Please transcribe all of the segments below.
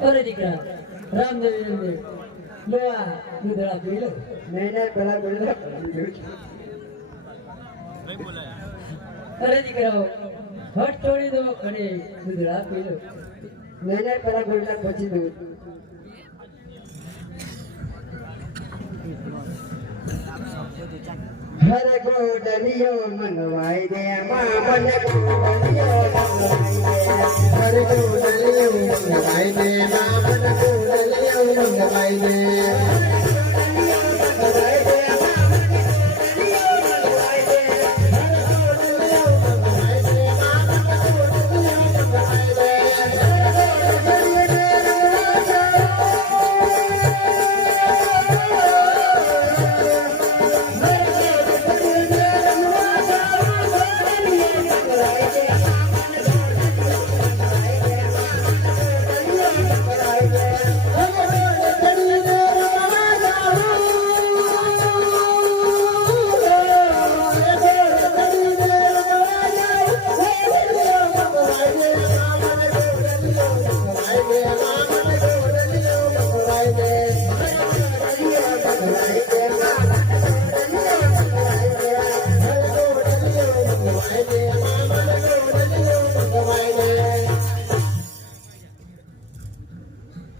અરે દીકરા રામદેવ રામદેવ લો આ દૂધળા પી લો मैंने पहला बोला અરે દીકરાઓ હટ તોડી દો અને દૂધળા પી લો मैंने पहला बोला પછી દો हर गोडलियो मंगवाई दे मामन गोडलियो हर गोडलियो मंगवाई दे मामन गोडलियो मंगवाई दे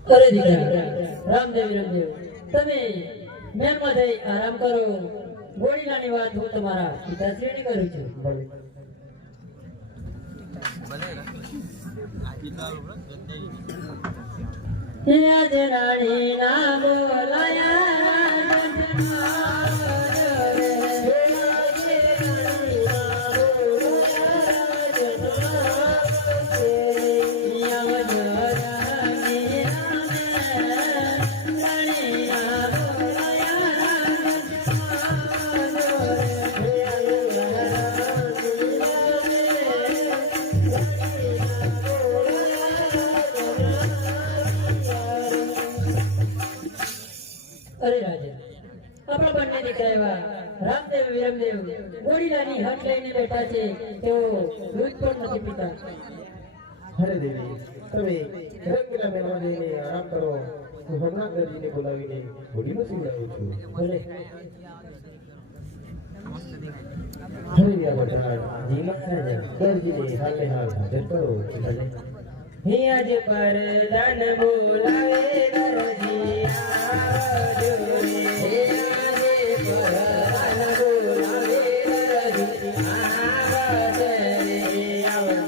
અરે દીકરા રામદેવ રામદેવ તમે મહેલમાં જઈ આરામ કરો ગોળીલાની વાત હું તમારા પિતાશ્રીની કરું છું આજ રાણી ના બોલાયા અરે રાજા આપણા બંને દીકરા એવા રામદેવ વિરમદેવ ગોળીલાની હટ લઈને બેઠા છે તેઓ દૂધ પણ નથી પીતા હરે દેવી તમે રંગીલા મહેમાન જઈને આરામ કરો હું હમણાં દરજીને બોલાવીને હોડીમાં સુવડાવું છું ભલે હરે યા બટાર જી મહારાજા દરજીને હાલે હાલ હાજર કરો ભલે હે આજ પર દાન બોલાવે દરજી આવજો રે હે આજ પર દાન બોલાવે દરજી આવજો રે આવજો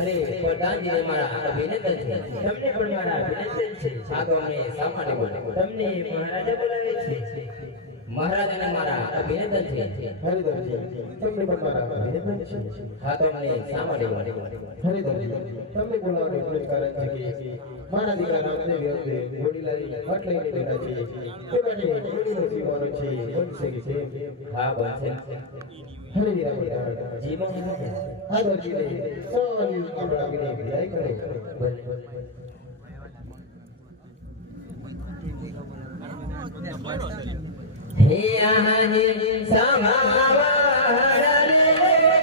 રાજી પ્રધાનજીને મારા અભિનંદન છે તમને પણ મારા અભિનંદન છે આ તો અમને સામાન્ય તમને મહારાજા બોલાવે છે મહારાજાને મારા અભિનંદન છે હરિદરજી તમને પણ મારા અભિનંદન છે હા તો અમને સામાન્ય હરિદરજી તમને બોલાવવાનું એટલું જ કારણ છે કે મારા દીકરા રામદેવ વડીલાની હટ લઈને બેઠા છે તે માટે વડીલો જીવવાનો છે બની શકે છે હા બનશે હરે વીરા જી મહારાજ હા દરજીને સોની આપણાને વિદાય કરે હે આને સમાવા રે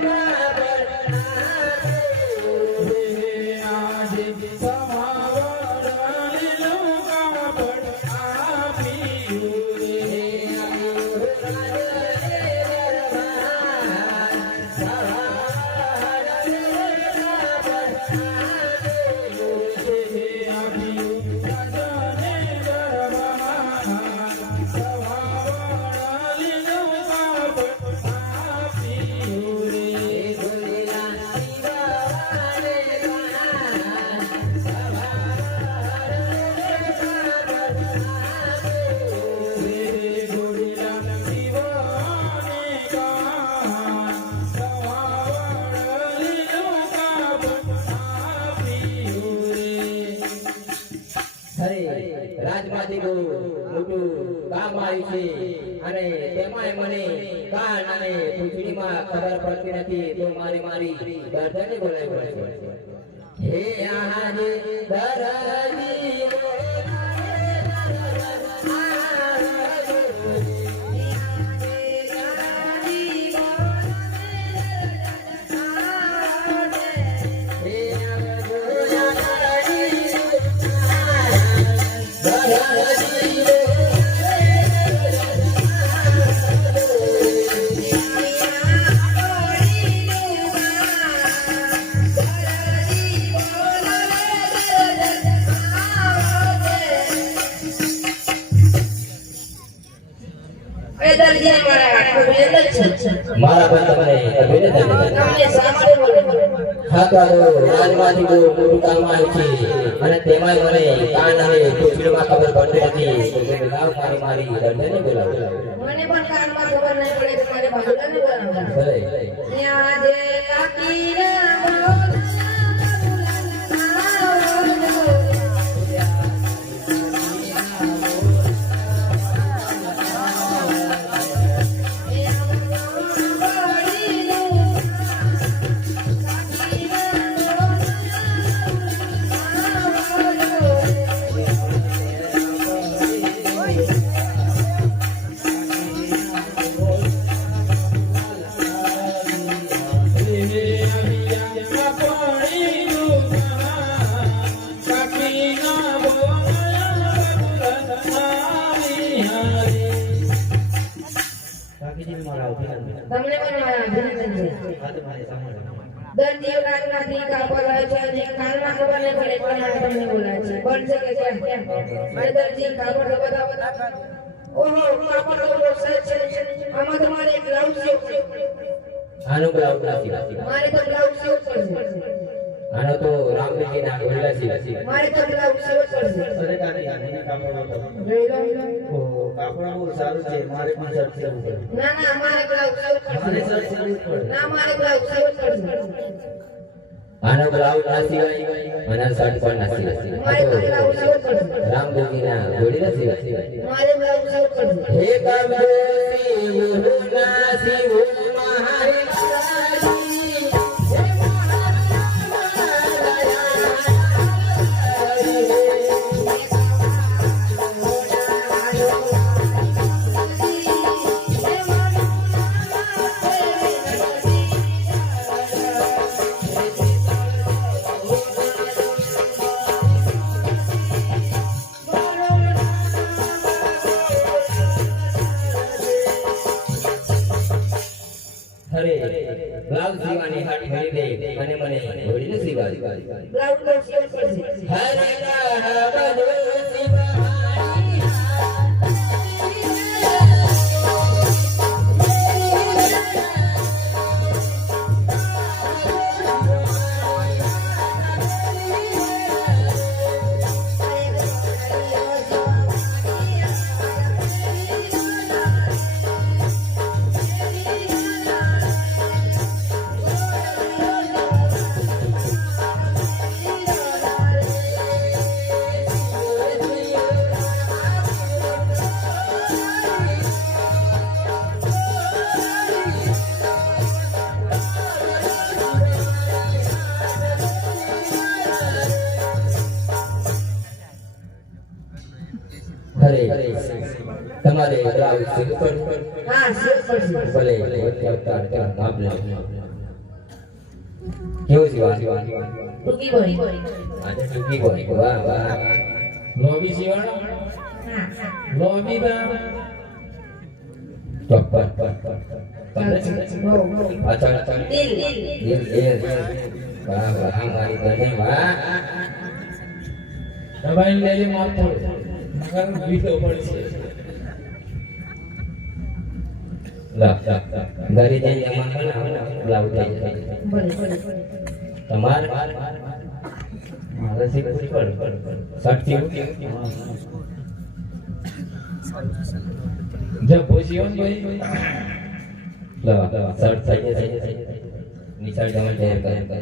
બાબર અરે રાજમાંથી બહુ મોટું કામ આવ્યું છે અને તેમાંય મને કાન અને પૂંછડીમાં ખબર પડતી નથી તો મારી ગરદને બોલાવી પડશે. હે આજ દરજી મારા પણ તમને અભિનંદન. હા તો રાજમાંથી બહુ મોટું કામ આવ્યું છે અને તેમાંય મને કાન અને પૂંછડીમાં ખબર પડતી નથી તો લાવ મારી ગરદને બોલાવો. મને પણ કાનમાં ખબર નહીં પડે તો મારે બાજુલાને બોલાવવા. ભલે ત્યાં જે કાકીના કાકીજી મારા અભિનંદન. તમને પણ મારા અભિનંદન છે. હા તો મારે સાંભળો. દર્દીઓ કાનમાંથી કાપડ આવે છે અને કાનમાં ખબર નહીં પડે એટલા માટે તમને બોલાવે છે. પણ છે કે કેમ? મારે દર્દી કાપડ તો બતાવો. ઓહો કાપડ તો બહુ સરસ છે. આમાં તમારે એક બ્લાઉઝ છે. આનો બ્લાઉઝ નથી. મારે તો બ્લાઉઝ સેવ પડશે. આનો તો રામજીના ગોળલા છે. મારે તો બ્લાઉઝ સેવ પડશે. અરે કાકી આને કાપડ બતાવો. જોઈ લો. ઓહો કાપડ બહુ સારું છે મારે પણ શર્ટ લેવું છે. ના ના મારે બ્લાઉઝ સેવ મારે પડશે. શર્ટ લેવું પડે. ના મારે બ્લાઉઝ સેવ પડશે. આનો બ્લાઉઝ ના સિવાય અને શર્ટ પણ ના સિવાય. મારે તો બ્લાઉઝ સેવ પડશે. રામજીના ગોળલા સિવાય. મારે બ્લાઉઝ સેવ પડશે. હે કબો શિવના શિવ મહારે અરે બ્લાઉઝ સીવાની હાડી ભરી દે અને મને ઘોડીને સીવાડી. બ્લાઉઝ તો સેવ પડશે. હરે રાહબજો શિવાઈ અરે તમારે બ્લાઉઝ સીવ પડશે. હા સેવ પડશે. ભલે અવતાર આપણે કેવું સીવા ટૂંકી બોલી. આજે ટૂંકી બોલી. વાહ વાહ. લોબી સીવાનો હા લોબી બા ચોપટ અચળ દિલ દિલ દિલ વાહ વાહ મારી બને વાહ. દબાઈ લેજે માથું મગર બીજો પડશે. લા ઘરે જઈને જમા બનાવો બ્લાઉઝ થઈ જશે. બોલે બોલે તમારે મારે શીખવું પડે. શર્ટ જબ પૂછ્યો ને ભાઈ લો શર્ટ થઈ જશે. નિશાળ જમા તૈયાર કરે.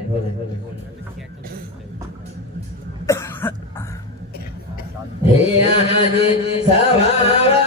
હે આજે સવારે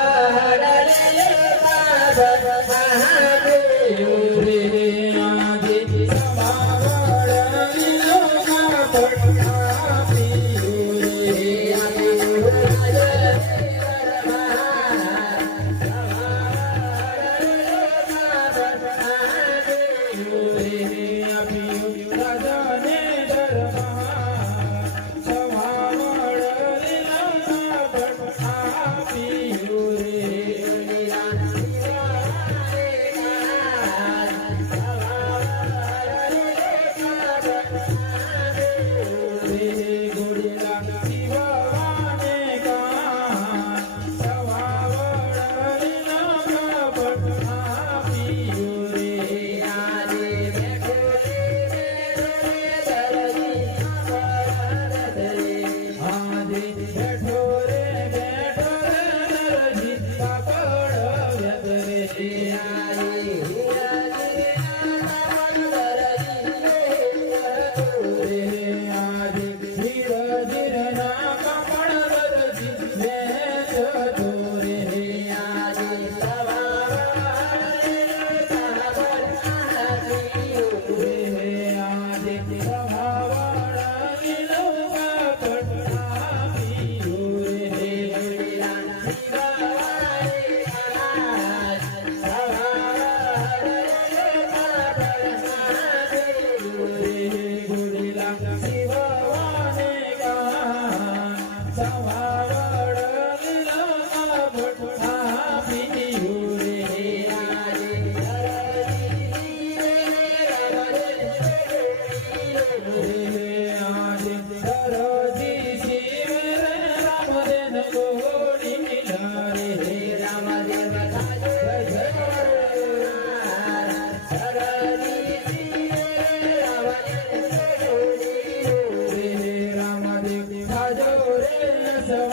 So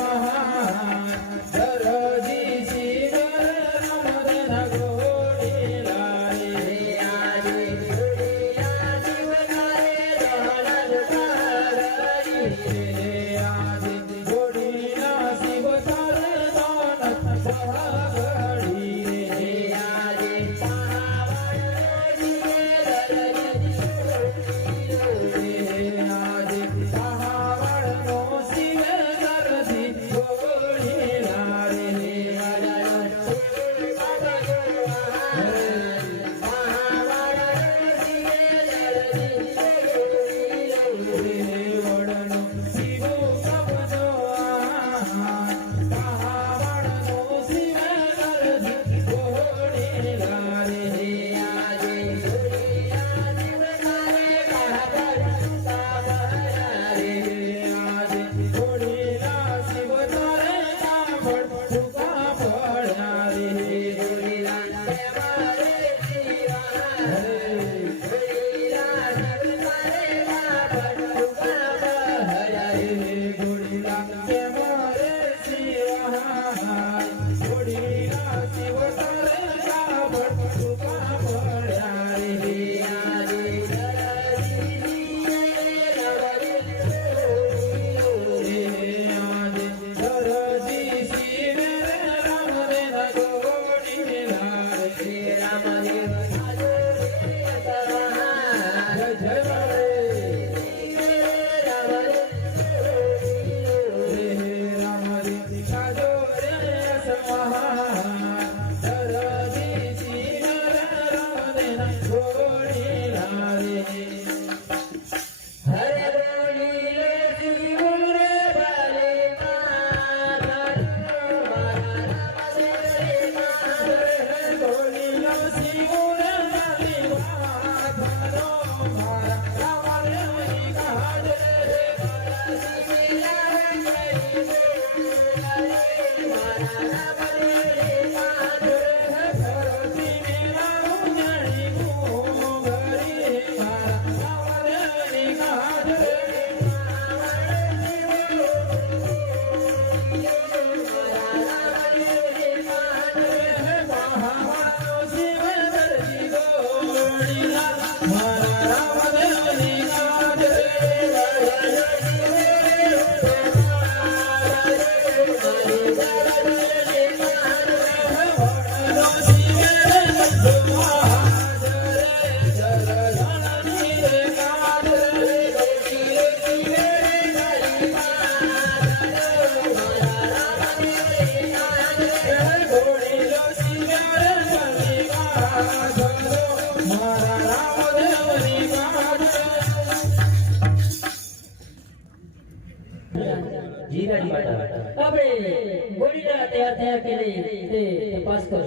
આપણે ગોળીના તૈયાર થયા કે નહીં તે તપાસ કરો.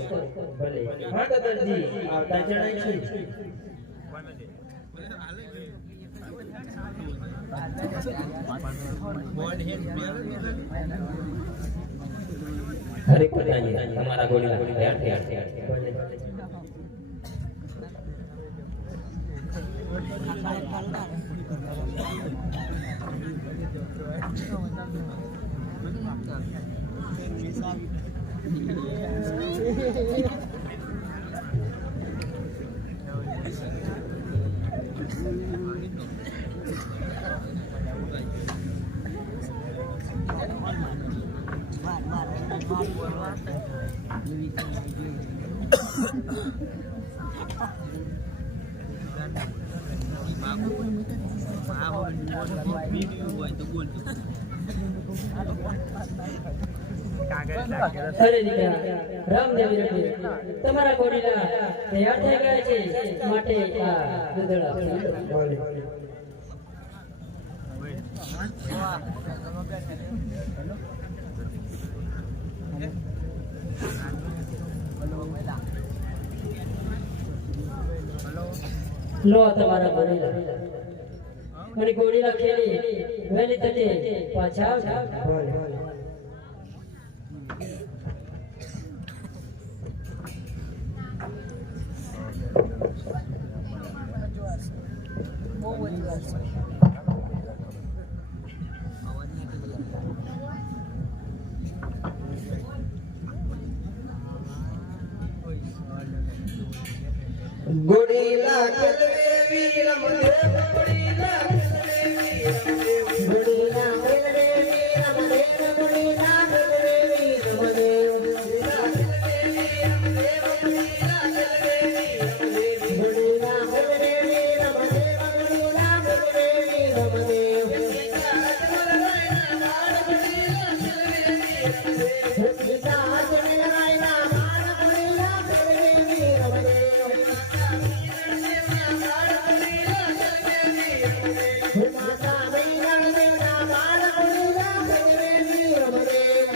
ભલે હા દાદાજી આવતા જણાય છે. હરેક પ્રજાની તમારા ગોળીલા તૈયાર થયા. ભલે અરે દીકરા રામદેવી રખે તમારા ગોળીલા તૈયાર થઈ ગયા છે માટે આ દૂધળ આપજો. ભલે લો તમારા ગોળીલા અને ગોળીલા ખેલી વહેલી તકે પાછા આવજો. ભલે ગોળીલા ખેલવે વીર રમદેવ, ગોળીલા ખેલવે વીર રમદેવ, ગોળીલા ખેલવે વીર રમદેવ, ગોળીલા ખેલવે વીર રમદેવ, ગોળીલા ખેલવે વીર રમદેવ, ગોળીલા ખેલવે વીર રમદેવ, ગોળીલા ખેલવે વીર રમદેવ, ગોળીલા ખેલવે વીર રમદેવ, ગીતા અજમલરાયના બાળ ગોળીલા ખેલવે વીર રમદેવ, માતા વીરણદેવના બાળ ગોળીલા ખેલવે વીર રમદેવ,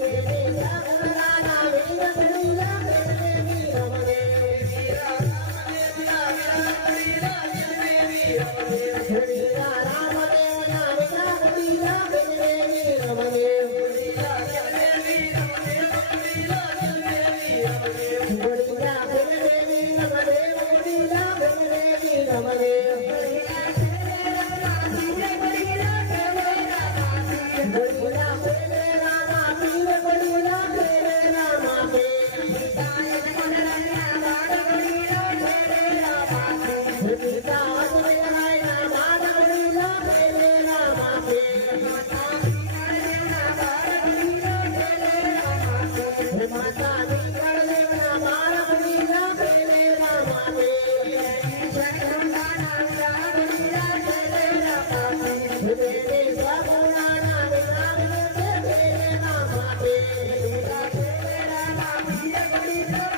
દેવી જાગરાના વીર ગોળીલા ખેલવે વીર રમદેવ, ગોળીલા રામદેવના વીર ગોળીલા ખેલવે વીર રમદેવ, ગોળીલા ખેલવે વીર રમદેવ, ગોળીલા ખેલવે વીર રમદેવ, ગોળીલા ખેલવે રામા પીર ગોળીલા ખેલવે રામા પીર, ગીતા અજમલરાયના બાળ ગોળીલા ખેલવે રામા પીર, માતા વીરણદેવના બાળ ગોળીલા ખેલવે રામા પીર, દેવી જાગરાના વીર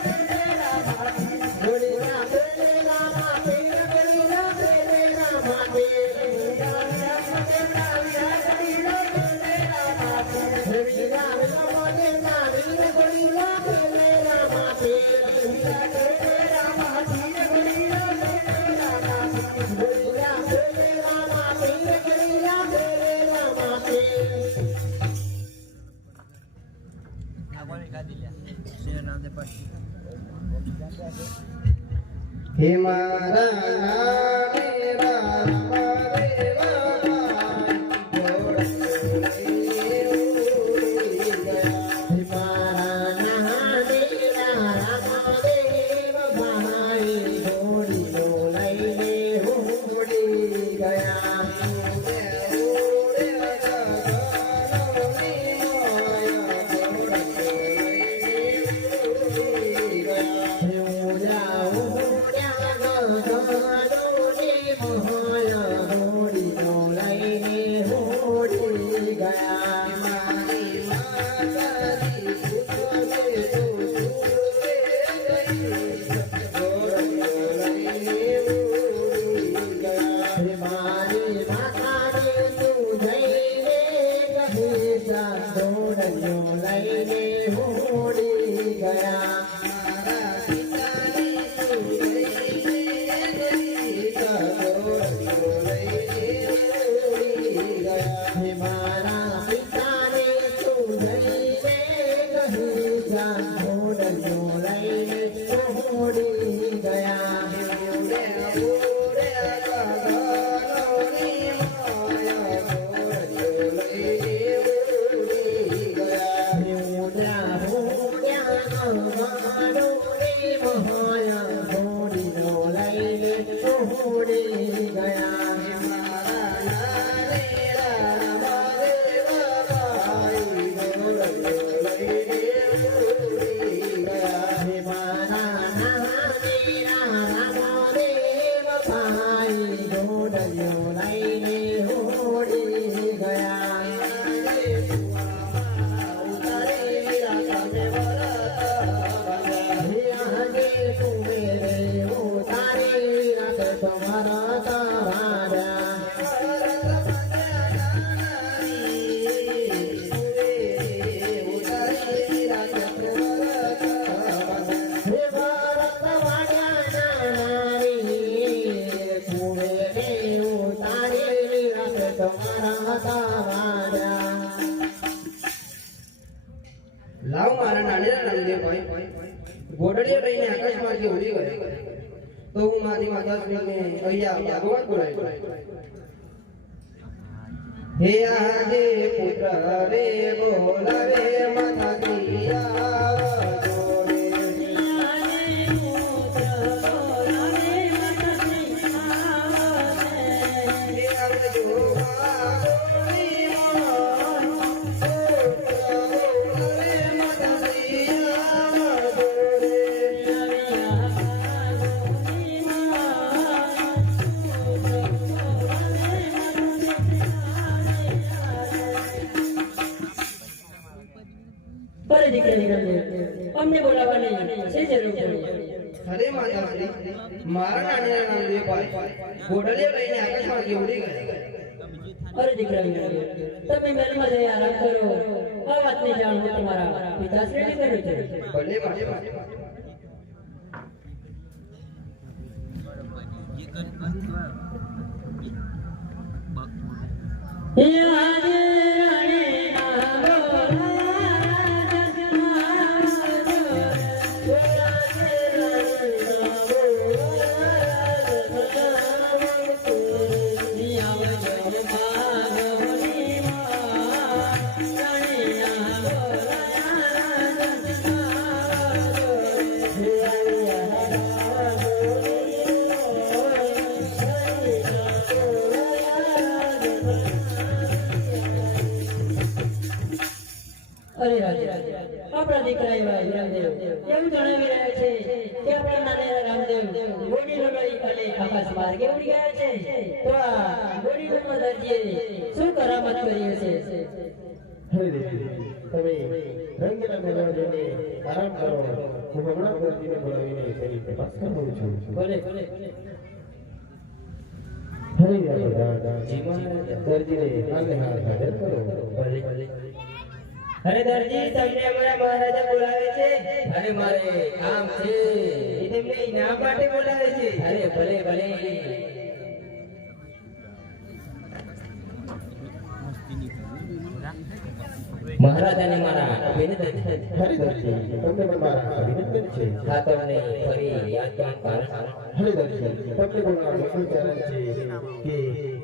ખેલવે રામા પીર, ગોળીલા ખેલવે રામા પીર ગોળીલા ખેલવે રામા પીર, દેવી જાગરાના વીર ગોળીલા ખેલવે રામા પીર, ગોળીલા ખેલવે રામા પીર ગોળીલા ખેલવે રામા પીર, હે મારા નાને રામદેવ ભાઈ ગોળીલો લઈને ઉડી ગયા, ઉડ્યા ઉડ્યા ગગનો ઘોડલિયો લઈને ઉડી ગયા મારા પિતાને તું જઈને કહી જા ઘોડલિયો લઈને ઉડી ગયા લાવ મારા નાનેરા નામદેવભાઈ ગોડળીએ રહીને આકાશમાંથી ઉડી ગયો તો હું મારી માતાશ્રીને અહીંયા ભાગવત બોલાવ્યો હે આજે પુત્ર રે બોલાવે માતાજી આવજો રે પર દીકરાની રમદેવ અમને બોલાવવાની છે જરૂર પડી અરે માતાશ્રી મારા નાનેરા નામદેવભાઈ ગોડળીએ રહીને આકાશમાંથી ઉડી ગયા અરે દીકરાની રમદેવ તમે મહેલમાં જઈ આરામ કરો આ વાતની જાણ હું તમારા પિતાશ્રીને કરી છે ભલે મારે અરે રાજા આપણા દીકરા એવા રામદેવ એવું જણાવી રહ્યા છે કે આપણા નાના રામદેવ ગોડીલો લઈ અને આકાશ માર્ગે ઉડી ગયા છે તો આ ગોડીલોના દરજીએ શું કરામત કરી હશે હરે દેવી તમે રંગના મેળા જઈને આરામ કરો હું હમણાં દર્દીને બોલાવીને તેની તપાસ કરું છું ભલે ભલે હરે રાજા દર્દીને હાલને હાલ હાજર કરો ભલે ભલે અરે દરજી તમને અમારા મહારાજા બોલાવે છે અરે મારે કામ છે એ તમને ઇનામ માટે બોલાવે છે અરે ભલે ભલે મહારાજાને મારા વિનંતી છે. હરે દર્દી તમને પણ મારા અભિનંદન છે આ તમને ફરી યાદ કારણ હરે દર્દી તમને બોલવાનું મુખ્ય કારણ છે કે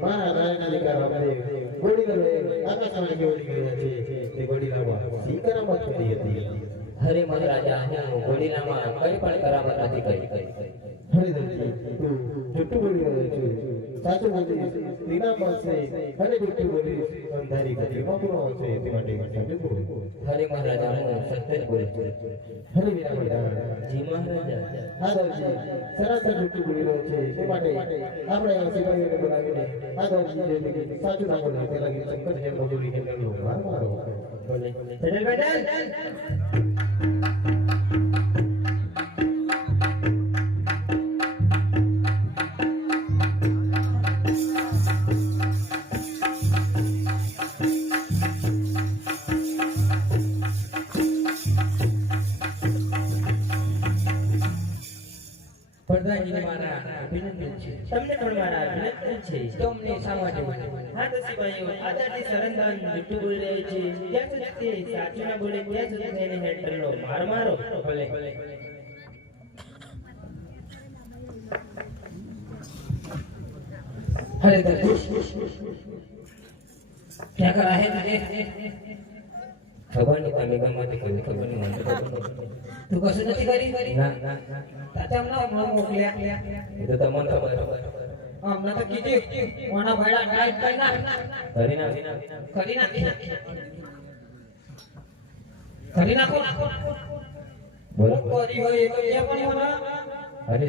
મારા નાયના દીકરા રામદેવ ગોડીલાને આકાશમાં કેવડી ગયા છે તે ગોડીલામાં સી કરામત કરી હતી હરે મહારાજા હું ગોડીલામાં કઈ પણ કરામત નથી કરી હરે દર્દી તું જુઠ્ઠું બોલી રહ્યો છું સાચું બોલી દીના પાસે અને જુઠ્ઠું બોલી અંધારી ગતિમાં પૂરો છે તે માટે સાચું બોલું હરે મહારાજા હું સત્ય જ બોલું છું. હરે વીરા મહારાજ જી મહારાજા હા દર્દી સરાસર જુઠ્ઠું બોલી રહ્યો છે તે માટે આપણે આ સિપાહીઓને બોલાવીને આ દર્દી જે સાચું ના બોલે તે લાગી શંકર જેમ મજૂરી હેઠળનો માર મારો ભલે ચલ બેટા તમને મારા અભિનંદન છે. તમને પણ મારા અભિનંદન છે. તમને શા માટે? હા તો સિપાહીઓ આદરથી સરંદાન જુઠ્ઠું બોલી રહ્યો છે. જ્યાં સુધી તે સાચું ના બોલે ત્યાં સુધી તેને હેન્ડલનો માર મારો. ભલે अरे क्या कर रहा है खबर नहीं तने गमत कोई खबर नहीं મને તું કશું નથી કરી ના ના તાતા હમણાં મોકલ્યા એ તો તમને ખબર હમણાં તો કીધું કોના ભાડા ટાઈટ કરી નાખો બોલો કરી હોય એ તો એ પણ મને અરે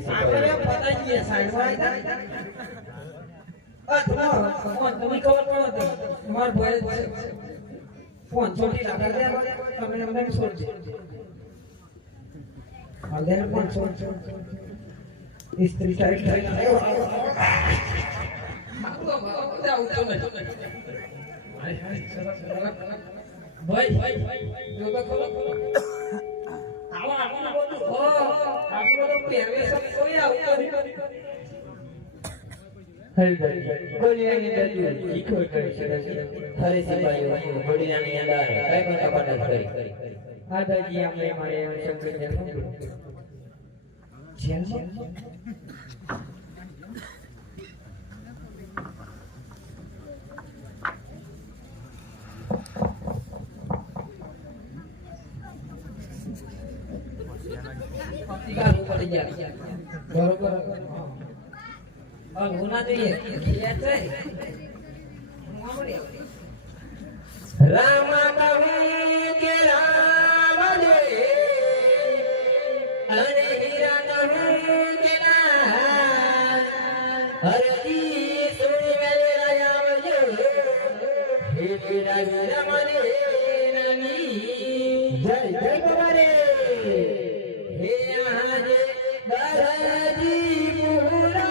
આપણે પતાઈ ગયા સાઈડમાં ફોન તમે કવર કરો તો તમાર ભાઈ ફોન છોડી રાખે તમે મને છોડજો આગળ ફોન છોડ સ્ત્રી સાઈડ થઈ ભાઈ જો તો ખોલો આવા આપણને બોલું આપણો તો પહેરવેશ કોઈ આવતો નથી ગોળીલાની દર્દી શીખો કરી શકે હરે સિપાહીઓ ગોળીલાની અંદર કઈ પણ કપાટ કરી આ દર્દી આપણે મારે શંકર જન્મ છે બરોબર હોना चाहिए राम कहूं के राम रे अरे हीरा कहूं के लाल हरदी सुन मेरे राम जो हीरा हीरा मने ननी जय जय तुम्हारे हे आज बरदी पूरा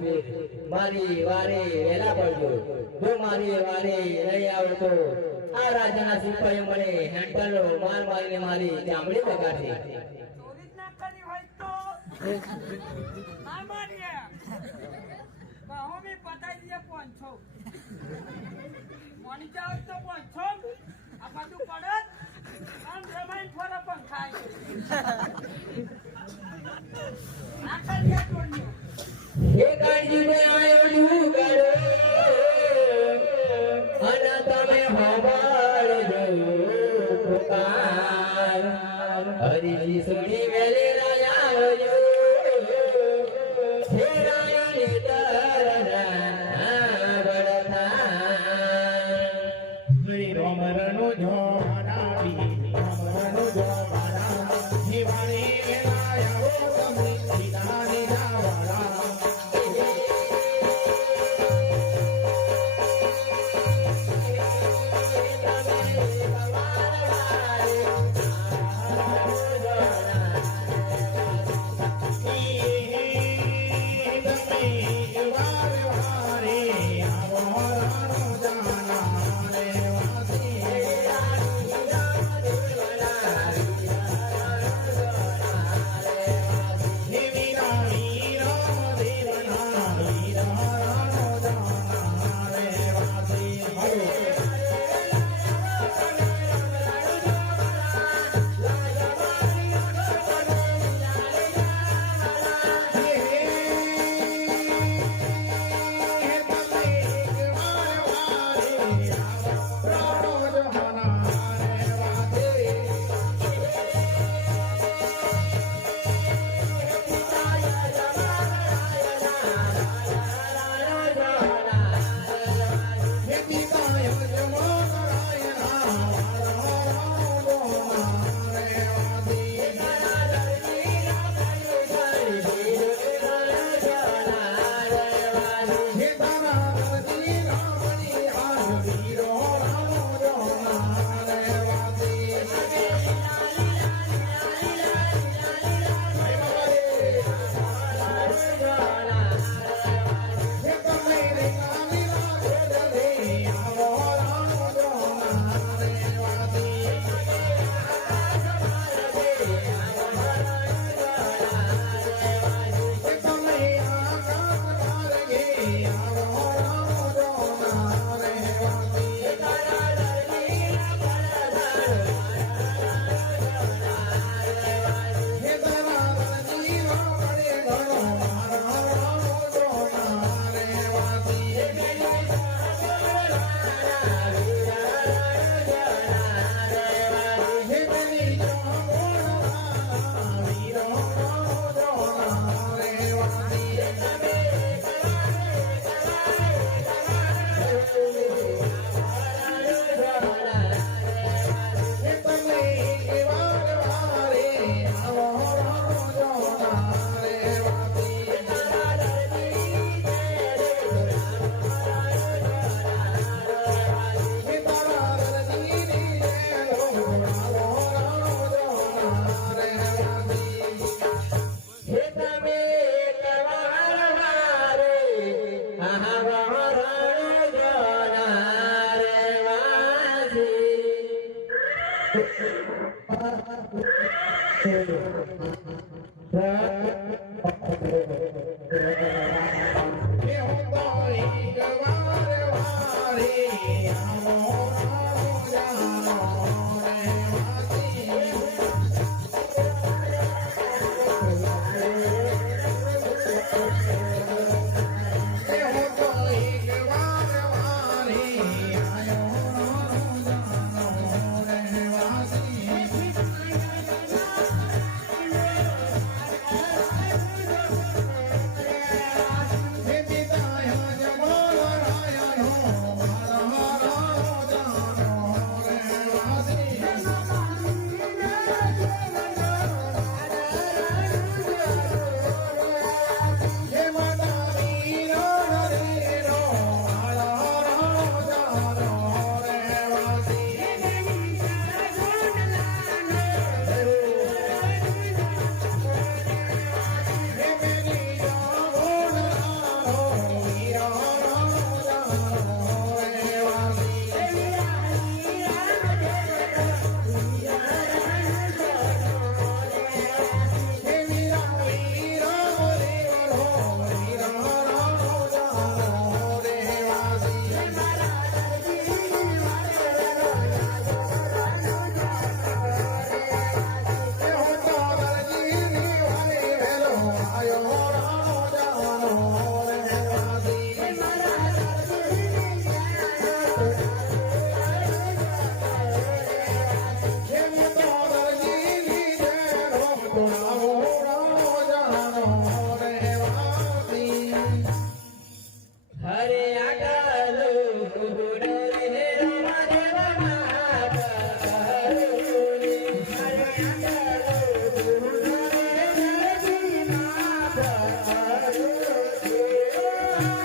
ફેર મારી વારે વેલા પડજો જો મારી વારે નહીં આવડતો આ રાજાના સિપાહીઓ મને હેન્ડલ માર મારીને મારી ચામડી બગાડશે ચોરી જ ના કરી હોય તો ના મારીએ કહો બી પતાઈ દઈએ 500 મોની જાવ તો 500 આ બધું પડત આમ જમાઈ થોડા પણ ખાય આ કર્યા ચોરીઓ એ કાળજીને આયોડું કરો અને તમે સાંભળજો પુકાર હરી સુણી વેલે રાજા આવજો છેરાયને તરના બળથા રોમરનો જોરાવી રોમરનો જોરાવા જીવાણી વેલાયા ઓ તમે દીદાની જાવાળા રે